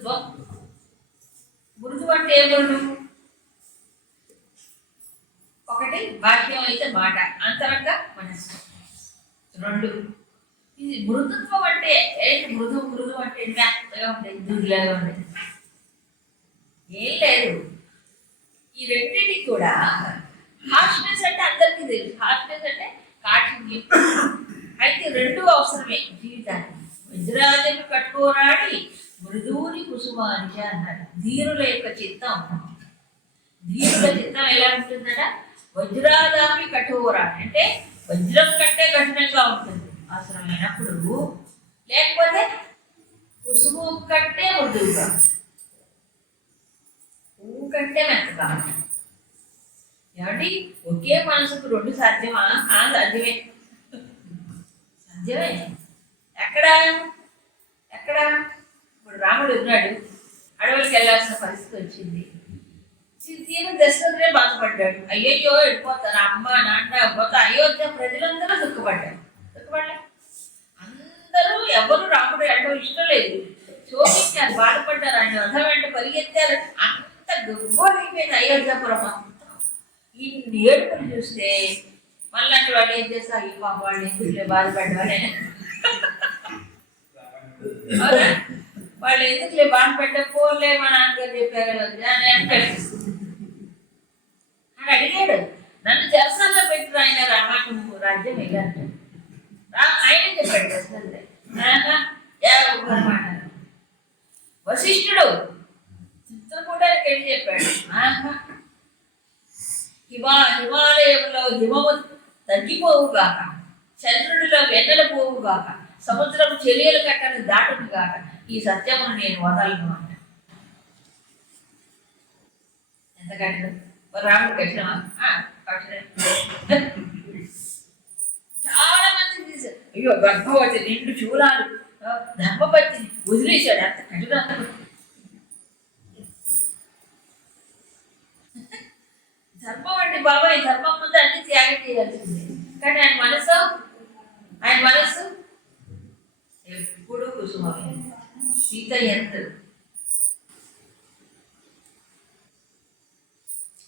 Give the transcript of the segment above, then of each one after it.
మృదుత్వం మృదు అంటే ఏ మృదు ఒకటి బాహ్యం అయితే మాట అంతరంగ మనస్సు. రెండు. ఇది మృదుత్వం అంటే ఏంటి మృదు మృదు అంటే మెత్తగా ఉంటాయి? దూదిలాగా ఉంటాయి. ఏం లేదు. ఈ రెండింటికి కూడా హార్ష్నెస్ అంటే అందరికీ తెలుసు. హార్ష్నెస్ అంటే కాఠిన్యం. అయితే రెండు అవసరమే జీవితానికి. వజ్రాజను కట్టుకోరాడి మృదువుని కుసుమాని అన్నాడు. ధీరుల యొక్క చిత్తం. ధీరుల చిత్తం ఎలా ఉంటుందట? వజ్రాదామి కఠోరా అంటే వజ్రం కంటే కఠినంగా ఉంటుంది. అవసరమైనప్పుడు లేకపోతే కుసుము కంటే మృదువుగా పువ్వు కంటే మెత్తగా ఏమండి? ఒకే మనసుకు రెండు సాధ్యమా? సాధ్యమే. సాధ్యమే. ఎక్కడ? ఎక్కడ? ఇప్పుడు రాముడు ఉన్నాడు అడవులకు వెళ్ళాల్సిన పరిస్థితి వచ్చింది. సీతను దశరథుడే బాధపడ్డాడు. అయ్యయ్యో వెళ్ళిపోతాను అమ్మ నాన్న పోతా అయోధ్య ప్రజలందరూ దుఃఖపడ్డారు దుఃఖపడ్డా అందరూ ఎవరు రాముడు వెళ్ళడం ఇష్టం లేదు. శోభించారు బాధపడ్డారు. ఆయన రథం వెంట పరిగెత్తారు. అంత గొప్పైపోయింది అయోధ్యాపురం ఇన్ని ఏడుపులు చూస్తే మళ్ళీ వాళ్ళు ఏం చేస్తారు? ఈ పాప వాళ్ళు బాధపడ్డారే? వాళ్ళు ఎందుకులే బాధపడ్డా పోర్లే మా నాన్నగారు చెప్పారు కదా అని అడిగాడు. నన్ను చేస్తాలో పెట్టు ఆయన రామాకు రాజ్యం వెళ్ళాడు ఆయన చెప్పాడు వశిష్ఠుడు చిత్రకూటానికి వెళ్ళి చెప్పాడు. హిమా హిమాలయంలో హిమము తగ్గిపోవుగాక చంద్రుడిలో వెన్నెల పోవుగాక సముద్రం చెలియలు కట్టని దాటును గాక. ఈ సత్యమును నేను వదలను అంట. ఎంత కఠినం రాముడు కఠినమా చాలా మంది తీశారు అయ్యో గర్భవతి నిండు చూలాలు. ఆ, వదిలేశాడు. అంత కఠిన ధర్మం అంటే బాబాయ్ ధర్మం ముందు అన్ని త్యాగం చేయాల్సిందే. కానీ ఆయన మనసు ఆయన మనసు ఎప్పుడు కుసుమమే సీత ఎంత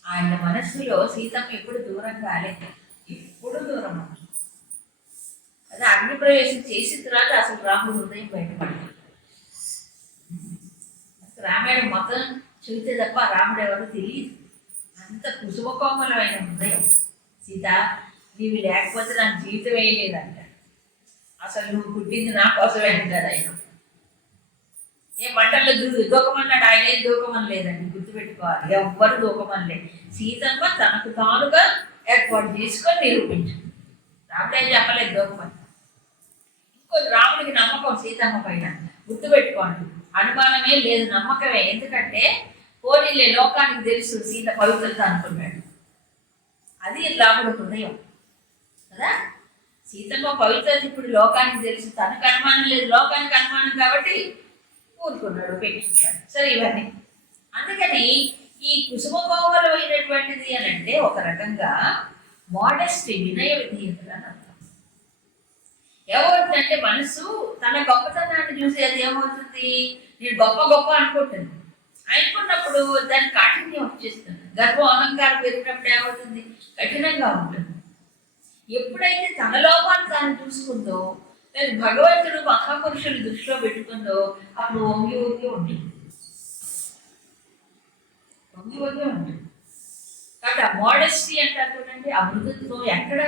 ఆయన మనస్సులో సీతమ్మ ఎప్పుడు దూరం కాలేదు ఎప్పుడు దూరం అదే అగ్ని ప్రవేశం చేసిన తర్వాత అసలు రాముడు హృదయం బయటపడింది. రామాయణం మొత్తం చూస్తే తప్ప రాముడు ఎవరు తెలియదు. అంత కుసుమకోమలమైన హృదయం. సీత నీవి లేకపోతే నాకు జీవితం వేయలేదంట. అసలు నువ్వు పుట్టింది నా కోసమే అంటారు ఆయన. ఏ మంటల్లో దూ దూకమన్నాడు ఆయన ఏం దూకమని లేదండి. గుర్తుపెట్టుకోవాలి. ఎవ్వరు దూకమని లేదు. సీతమ్మ తనకు తానుగా ఏర్పాటు చేసుకొని నిరూపించాడు రాముడు ఏం చెప్పలేదు దూకమని ఇంకో రాముడికి నమ్మకం సీతమ్మ పైన. గుర్తుపెట్టుకోండి. అనుమానమే లేదు నమ్మకమే. ఎందుకంటే పోనీలే లోకానికి తెలుసు సీత పవిత్రత అనుకున్నాడు. అది రాముడు హృదయం. కదా? సీతమ్మ పవిత్రత ఇప్పుడు లోకానికి తెలుసు. తనకు అనుమానం లేదు. లోకానికి అనుమానం కాబట్టి ఊరుకున్నాడు ఉపేక్షించాడు. సరే ఇవన్నీ అందుకని ఈ కుసుమ అయినటువంటిది అని అంటే ఒక రకంగా మోడెస్టీ వినయ విధేయతలు అని అర్థం. ఏమవుతుందంటే మనసు తన గొప్పతనాన్ని చూసి అది ఏమవుతుంది? నేను గొప్ప గొప్ప అనుకుంటుంది. అనుకున్నప్పుడు దాని కాఠిన్యం వచ్చేస్తుంది. గర్వం అహంకారం పెరిగినప్పుడు ఏమవుతుంది? కఠినంగా ఉంటుంది. ఎప్పుడైతే తన లోపాన్ని తాను చూసుకుందో నేను భగవంతుడు మహాపురుషులు దృష్టిలో పెట్టుకుందో అప్పుడు వంగి వంగి ఉంటుంది. వంగి వంగి ఉంటుంది. కాబట్టి ఆ మోడెస్టీ అంటారు చూడండి ఆ మృదుత్వం ఎక్కడ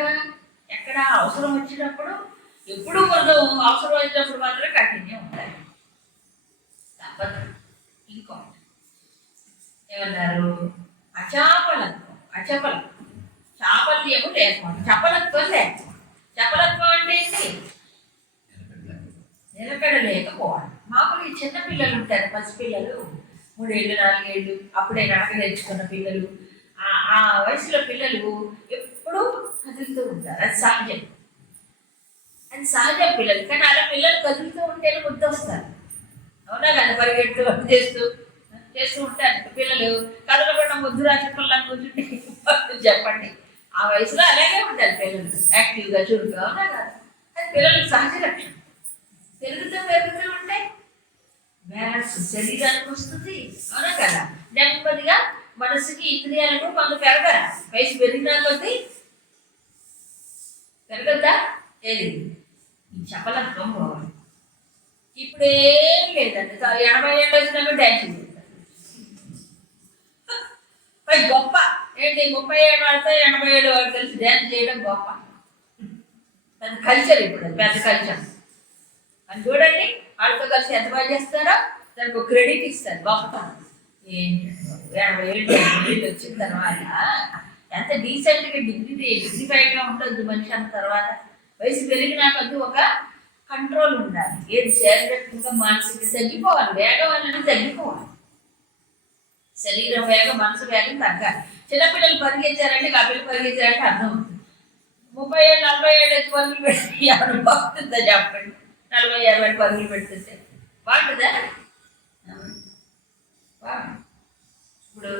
ఎక్కడ అవసరం వచ్చినప్పుడు ఎప్పుడు మృదం అవసరం వచ్చినప్పుడు మాత్రం కంటిన్యూ ఉంటాయి. తప్పదు. ఇంకోటి ఏమన్నారు అచాపలత్వం అచపలం చాపల్యము లేకపోవడం. చపలత్వం లేకపోవడం. చపలత్వం అంటే ఏంటి? నిలకడ లేకపోవడం మామూలు ఈ చిన్న పిల్లలు ఉంటారు పసిపిల్లలు మూడేళ్ళు నాలుగేళ్ళు అప్పుడే నడక నేర్చుకున్న పిల్లలు ఆ- వయసులో పిల్లలు ఎప్పుడూ కదులుతూ ఉంటారు. అది సహజం. అది సహజం పిల్లలు. కానీ అలా పిల్లలు కదులుతూ ఉంటేనే ముద్ద వస్తారు అవునా కదా? పరిగెడుతూ చేస్తూ చేస్తూ ఉంటారు. పిల్లలు కదలకుండా ముద్దు రాసిన పిల్లలు కూర్చుంటే చెప్పండి? ఆ వయసులో అలాగే ఉంటారు పిల్లలు. యాక్టివ్గా చురుగ్గా అవునా కదా? అది పిల్లలకు సహజ లక్షణం. తెలుగుతో పెరుగుతూ ఉంటే బ్యాలెన్స్ శరీరానికి వస్తుంది. అవునా కదా? నెమ్మదిగా మనసుకి ఇంద్రియాలకు కొంత పెరగరా? వయసు పెరిగినా కొద్దీ పెరగద్దా? ఏది? చెప్పలేదు పోవాలి ఇప్పుడు ఏం లేదండి. ఎనభై ఏళ్ళు వచ్చినప్పుడు డ్యాన్స్ చేస్తారు గొప్ప. ఏంటి? ముప్పై ఏడు వాడితే ఎనభై ఏడు వాడు కలిసి డ్యాన్స్ చేయడం గొప్ప. పెద్ద కల్చర్ ఇప్పుడు పెద్ద కల్చర్. అని చూడండి. వాళ్ళతో కలిసి ఎంత బాగా చేస్తారో? దానికి ఒక క్రెడిట్ ఇస్తారు. గొప్పతనం ఏంటి? ఏళ్ళు ఏళ్ళు వచ్చిన తర్వాత ఎంత డీసెంట్గా డిగ్నిటీ డిగ్నిఫైడ్గా ఉంటుంది మనిషి అన్న తర్వాత వయసు పెరిగినాకొద్దు ఒక కంట్రోల్ ఉండాలి. ఏది శారీరకంగా మానసిక తగ్గిపోవాలి. వేగం అనేది తగ్గిపోవాలి. శరీరం వేగం మనసు వేగం తగ్గాలి. చిన్నపిల్లలు పరిగెత్తారంటే ఆ పిల్లలు పరిగెత్తారంటే అర్థం అవుతుంది. ముప్పై ఏళ్ళు నలభై ఏళ్ళు వచ్చి పరుగులు పెట్టి ఎవరు బాగుంటుందో చెప్పండి. నలభై యాభై ఏళ్ళు పరుగులు పెడుతుంటే. బాగుంటుందా? బాగుంది. ఇప్పుడు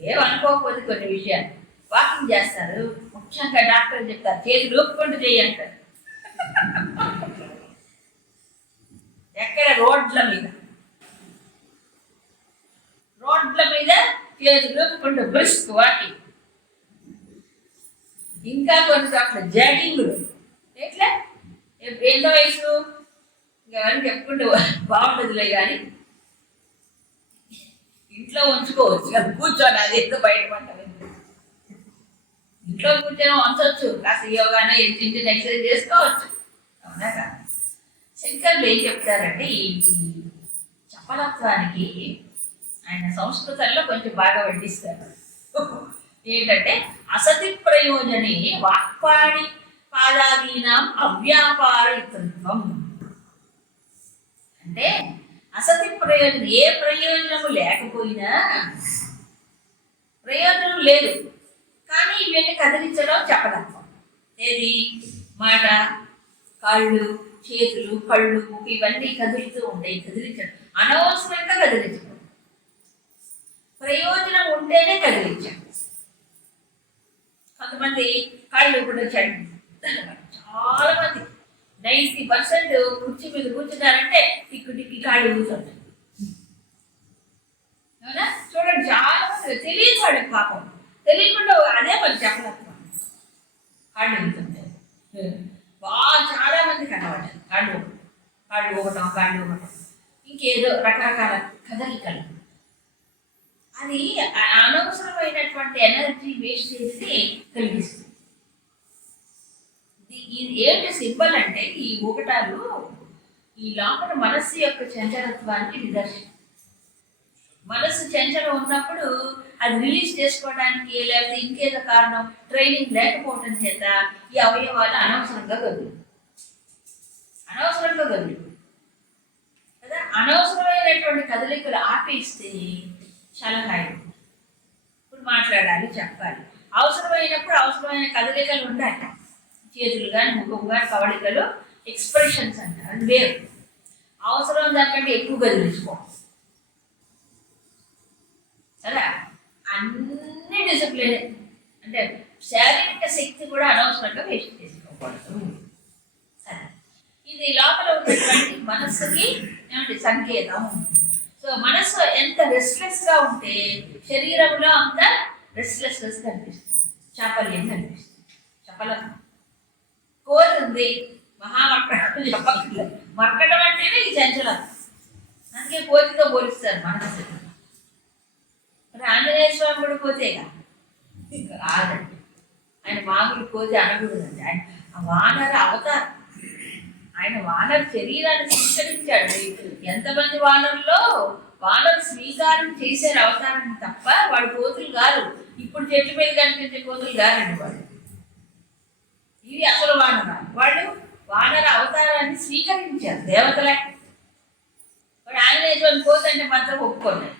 ఏమనుకోకపోతే కొన్ని విషయాలు. వాకింగ్ చేస్తారు. ముఖ్యంగా డాక్టర్ చెప్తారు. చేతి రూపుకుంటూ చేయంటారు ఎక్కడ? రోడ్ల మీద. రోడ్ల మీద చేతి రూపుకుంటూ బ్రిస్క్ వాకింగ్. ఇంకా కొన్ని చోట్ల జాగింగ్లు. ఎట్లా? ఎంతో వయసు ఇంకా అవన్నీ బాగుంటుందిలే కానీ ఇంట్లో ఉంచుకోవచ్చు కదా కూర్చోని అది ఎందుకు బయట పంట ఇంట్లో కూర్చొని ఉంచవచ్చు కాస్త యోగానే చిన్న చిన్న ఎక్సర్సైజ్ చేసుకోవచ్చు. అవునా కాదు? శంకర్లు ఏం చెప్తారంటే ఈ చపలత్వానికి ఆయన సంస్కృతంలో కొంచెం బాగా వడ్డిస్తారు. ఏంటంటే అసతి ప్రయోజని వాక్పాణి పాదాదీనాం అవ్యాపారయుత్వం అంటే అసతి ప్రయోజనం ఏ ప్రయోజనము లేకపోయినా ప్రయోజనం లేదు. కానీ ఇవన్నీ కదిలించడం చెప్పదత్వం ఏది? మాట కాళ్ళు చేతులు కళ్ళు ముక్కు ఇవన్నీ కదులుతూ ఉంటాయి కదిలించడం. అనవసరంగా కదిలించడం. ప్రయోజనం ఉంటేనే కదిలించాం కొంతమంది కాళ్ళు కూడా చెడ్డ చాలా మంది. నైన్టీ పర్సెంట్ కుర్చీ మీద కూర్చున్నారంటే టిక్కు టిక్కి కాళ్ళు కూర్చుంటారు అవునా చూడండి చాలా మంది తెలియదు వాళ్ళకి పాపం. తెలియకుండా అదే పని చెప్పలేకపోతే కాళ్ళు కూర్చుంటారు బాగా చాలా మంది కనబడ్డారు. కాళ్ళు కాళ్ళు ఒకటం కాళ్ళు ఒకటం ఇంకేదో రకరకాల కదలికలు. అది అనవసరమైనటువంటి ఎనర్జీ వేస్టేజ్ని కలిగిస్తుంది. ఏంటి సింబల్ అంటే ఈ ఊకటాలు ఈ లోపల మనస్సు యొక్క చంచలత్వానికి నిదర్శనం. మనస్సు చంచలం ఉన్నప్పుడు అది రిలీజ్ చేసుకోవడానికి లేకపోతే ఇంకేదో కారణం ట్రైనింగ్ లేకపోవడం చేత ఈ అవయవాలు అనవసరంగా కదులు. అనవసరంగా కదులు. కదా? అనవసరమైనటువంటి కదలికలు ఆపేస్తే చాలా హాయి ఇప్పుడు మాట్లాడాలి చెప్పాలి. అవసరమైనప్పుడు అవసరమైన కదలికలు ఉండాలి. చేతులు కానీ ముఖం కానీ కవళికలు ఎక్స్ప్రెషన్స్ అంటారు అది వేరు. అవసరం దానికంటే ఎక్కువ కదిలించుకో సరే అన్ని డిసిప్లిన్ అంటే శారీరక శక్తి కూడా అనవసరంగా వేస్ట్ చేసుకోకూడదు సరే. ఇది లోపల ఉన్నటువంటి మనస్సుకి ఏమంటే సంకేతం. సో మనస్సు ఎంత రెస్ట్లెస్గా ఉంటే శరీరంలో అంత రెస్ట్లెస్నెస్ కనిపిస్తుంది. చాపల్యం కనిపిస్తుంది. చపలం కోరి ఉంది మహామర్కటం. చెప్పక్కర్లేదు మర్కటం అంటేనే ఈ చంచలం. అందుకే కోతితో పోలిస్తారు మనసు. మరి ఆంజనేయ స్వామి కూడా కోతేగా కాదండి ఆయన మామూలు కోతి అనకూడదండి. ఆయన ఆ వానర అవతారం. ఆయన వానర శరీరాన్ని స్వీకరించాడు ఎంతమంది వానరులో వానరు స్వీకారం చేశారు అవతారాన్ని తప్ప వాడు కోతులు కాదు ఇప్పుడు చెట్టు మీద కనిపించే కోతులు కాదండి వాడు. ఇవి అసలు వానరాలు వాళ్ళు వానర అవతారాన్ని స్వీకరించారు దేవతలే. వాడు ఆయన కోతి మాత్రం ఒప్పుకోలేదు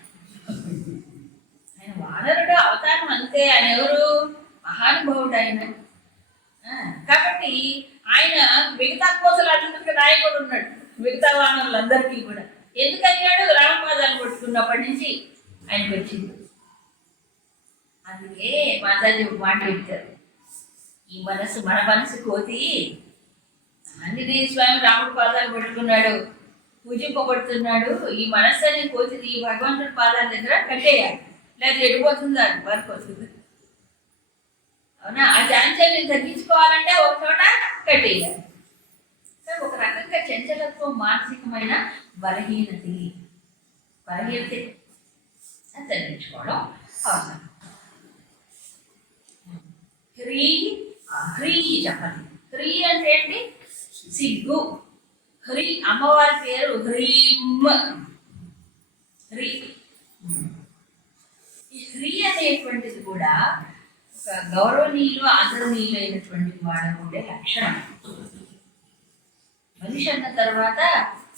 ఆయన వానరుడు అవతారం అంతే. ఆయన ఎవరు? మహానుభావుడు ఆయన ఆ, కాబట్టి ఆయన మిగతా కోసలు కోసలాటలకు నాయకుడు ఉన్నాడు. మిగతా వానరులందరికీ కూడా. ఎందుకన్నాడు? రామపాదాలు కొట్టుకున్నప్పటి నుంచి ఆయనకు వచ్చింది. అందుకే మాతాజీ ఒక మాట చెప్తారు ఈ మనసు మన మనసు కోతి. ఆంజనేయ స్వామి రాముడు పాదాలు పెట్టుకున్నాడు. పూజింపబడుతున్నాడు. ఈ మనస్సు అనే కోతిని ఈ భగవంతుడి పాదాల దగ్గర కట్టేయాలి. లేదా ఎడిపోతుంది అది పనిపోతుంది అవునా? ఆ చాంచల్యం తగ్గించుకోవాలంటే ఒక చోట కట్టేయాలి. ఒక రకంగా చంచలత్వం మానసికమైన బలహీనత. బలహీనత. తగ్గించుకోవడం అవసరం హ్రీ చెప్పండి. హ్రీ అంటే ఏంటి? సిగ్గు. హ్రీ అమ్మవారి పేరు హ్రీమ్ హ్రీ ఈ హ్రీ అనేటువంటిది కూడా ఒక గౌరవనీయులు ఆదరణీయులు అయినటువంటి వాళ్ళ ఉండే లక్షణం. మనిషి అన్న తర్వాత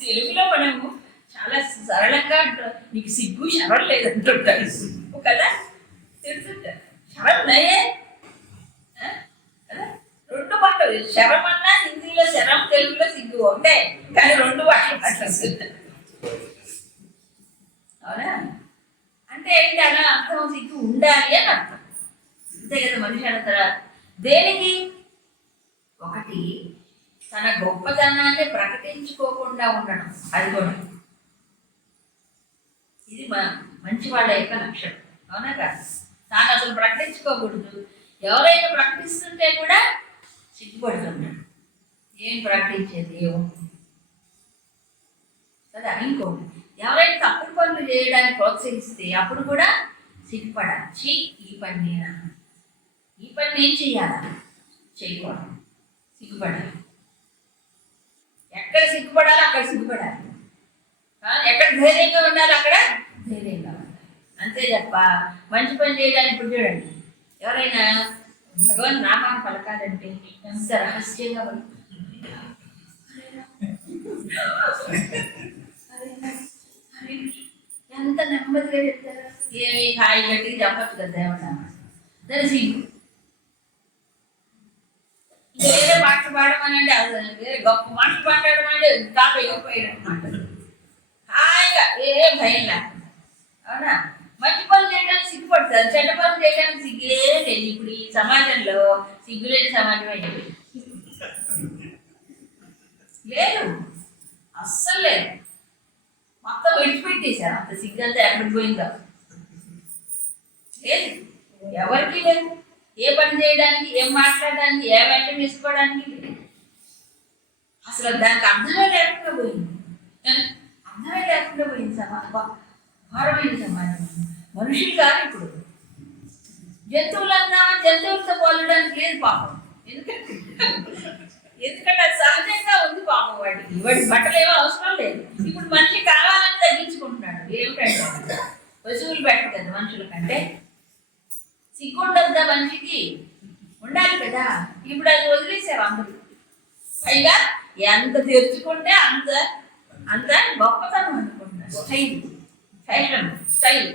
తెలుగులో మనము చాలా సరళంగా నీకు సిగ్గు శరం లేదంటుంటారు. కదా? తిడుతుంటారు శరం నయే పట్టదు. శరం అన్నా హిందీలో శరం తెలుగులో సిగ్గు ఒకటే కానీ రెండు వాటి పట్టదు అవునా? అంటే ఏంటి అలా అర్థం సిగ్గు ఉండాలి అని అర్థం. అంతే కదా మనిషి అడతారా దేనికి? ఒకటి తన గొప్పతనాన్ని ప్రకటించుకోకుండా ఉండడం. అది కూడా ఇది మన మంచి వాళ్ళ యొక్క లక్షణం. అవునా కాదు? తాను అసలు ప్రకటించుకోకూడదు. ఎవరైనా ప్రకటిస్తుంటే కూడా సిగ్గుపడుతున్నాడు ఏం ప్రకటించేది? ఏముంది కదా ఇంకోటి. ఎవరైనా తప్పుడు పనులు చేయడానికి ప్రోత్సహిస్తే అప్పుడు కూడా సిగ్గుపడాలి. ఈ పని నేనా? ఈ పని నేను చెయ్యాలా? చేయకూడదు సిగ్గుపడాలి. ఎక్కడ సిగ్గుపడాలో అక్కడ సిగ్గుపడాలి. ఎక్కడ ధైర్యంగా ఉండాలి అక్కడ ధైర్యంగా ఉండాలి. అంతే తప్ప మంచి పని చేయడానికి ఇప్పుడు చూడండి. ఎవరైనా భగవన్ నామాన్ని పలకాలంటే ఎంత రహస్యంగా ఎంత నెమ్మదిగా చెప్తారు? ఏ హాయి గట్టిగా చెప్పచ్చు కదా సిగ్గు ఇంకా వేరే పాటలు పాడమనంటే అది వేరే గొప్ప మాటలు మాట్లాడమంటే తాపై గొప్ప మాట హాయిగా ఏ భయం లేకుండా. అవునా? మంచి పనులు చేయడానికి సిగ్గుపడతారు చెడ్డ పనులు చేయడానికి సిగ్గే లేదు ఇప్పుడు ఈ సమాజంలో. సిగ్గులేని సమాజం అయింది లేదు. అస్సలు లేదు. మొత్తం విడిచిపెట్టేశారు. అంత సిగ్గంతా ఎక్కడికి పోయిందో? లేదు. ఎవరికి లేదు. ఏ పని చేయడానికి ఏం మాట్లాడడానికి ఏ వ్యాఖ్యం వేసుకోవడానికి అసలు దానికి అర్థమే లేకుండా పోయింది. అర్థమే లేకుండా పోయింది సమాజం ఘోరమైన సమాజం. మనుషులు కాదు ఇప్పుడు. జంతువులన్నా జంతువులతో పోలడానికి లేదు పాపం. ఎందుకంటే ఎందుకంటే అది సహజంగా ఉంది పాపం వాటికి వాటి బట్టలు ఏమో అవసరం లేదు. ఇప్పుడు మనిషి కావాలని తగ్గించుకుంటున్నాడు. ఏమిటంటే పశువులు పెట్టదు మనుషుల కంటే. సిగ్గుండద్దా మనిషికి. ఉండాలి కదా. ఇప్పుడు అది వదిలేసారు అందరూ. పైగా ఎంత తెరుచుకుంటే అంత అంత గొప్పతనం అనుకుంటున్నారు. స్టైల్. Style style.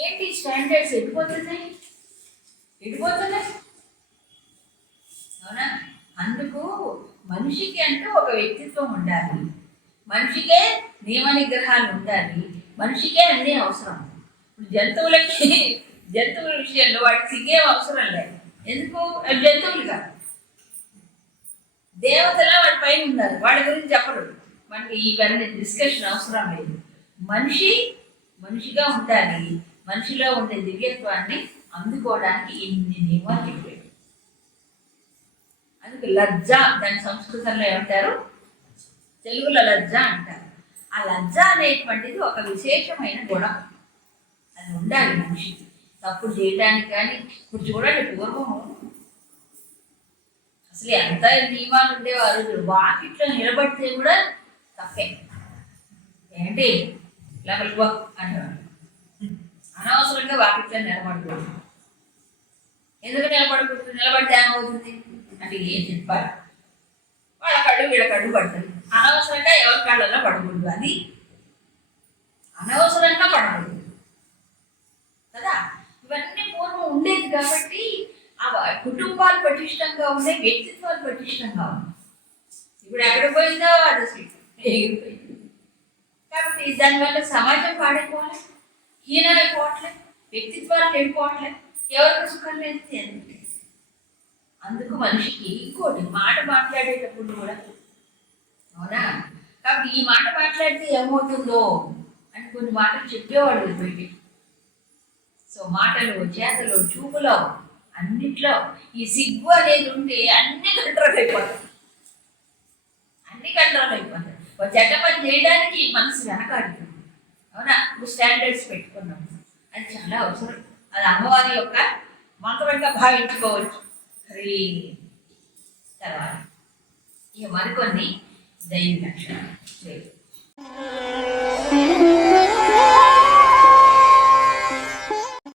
ఏంటి స్టాండర్డ్స్ ఎడిపోతున్నాయి ఎడిపోతున్నాయి అవునా? అందుకు మనిషికి అంటూ ఒక వ్యక్తిత్వం ఉండాలి. మనిషికే నియమ నిగ్రహాలు ఉండాలి. మనిషికే అన్నీ అవసరం. ఇప్పుడు జంతువులకి జంతువుల విషయంలో వాటికి సిగ్గేం అవసరం లేదు ఎందుకు? అవి జంతువులు కాదు. దేవతల వాడి పైన ఉన్నారు. వాడి గురించి చెప్పరు. మనకి ఇవన్నీ డిస్కషన్ అవసరం లేదు. మనిషి మనిషిగా ఉండాలి. మనిషిలో ఉండే దివ్యత్వాన్ని అందుకోవడానికి ఇన్ని నియమాలు చెప్పాడు. అందుకే లజ్జ దాని సంస్కృతంలో ఏమంటారు? తెలుగులో లజ్జ అంటారు. ఆ లజ్జ అనేటువంటిది ఒక విశేషమైన గుణం. అది ఉండాలి మనిషికి. తప్పుడు చేయడానికి కానీ ఇప్పుడు చూడండి పూర్వము. అసలు ఎంత నియమాలు ఉండేవారు. వాకిట్లో నిలబడితే కూడా తప్పే. ఏంటి? లెవెల్ గో అనేవారు అనవసరంగా వాకిట్లో నిలబడకూడదు ఎందుకు నిలబడకూడదు నిలబడితే ఏమవుతుంది? అంటే ఏం చెప్పాలి? వాళ్ళ కళ్ళు వీళ్ళ కళ్ళు పడుతుంది అనవసరంగా ఎవరి కళ్ళల్లో పడకూడదు. అది అనవసరంగా పడకూడదు. కదా? ఇవన్నీ పూర్వం ఉండేది కాబట్టి ఆ కుటుంబాలు పటిష్టంగా ఉన్నాయి వ్యక్తిత్వాలు పటిష్టంగా ఉన్నాయి. ఇప్పుడు ఎక్కడ పోయిందో అది ఎగిరిపోయింది కాబట్టి దానివల్ల సమాజం పాడైపోవాలి. హీనమైపోవట్లే వ్యక్తిత్వాలు వెళ్ళిపోవట్లే ఎవరికి సుఖం లేదు? ఎందుకు? అందుకు మనిషికి ఇంకోటి మాట మాట్లాడేటప్పుడు కూడా అవునా? కాబట్టి ఈ మాట మాట్లాడితే ఏమవుతుందో అని కొన్ని మాటలు చెప్పేవాళ్ళు బయటికి. సో మాటలు చేతలు చూపులో అన్నిట్లో ఈ సిగ్గు అనేది ఉంటే అన్ని కంట్రోల్ అయిపోతాయి. అన్ని కంట్రోల్ అయిపోతాయి. ఒక చెడ్డ పని చేయడానికి మనసు వెనకాడుతుంది. అవునా? నువ్వు స్టాండర్డ్స్ పెట్టుకున్నాము అది చాలా అవసరం. అది అమ్మవారి యొక్క మంత్రంగా భావించుకోవచ్చు. హరి తర్వాత ఇక మరికొన్ని దైవ లక్షణాలు. లేవు.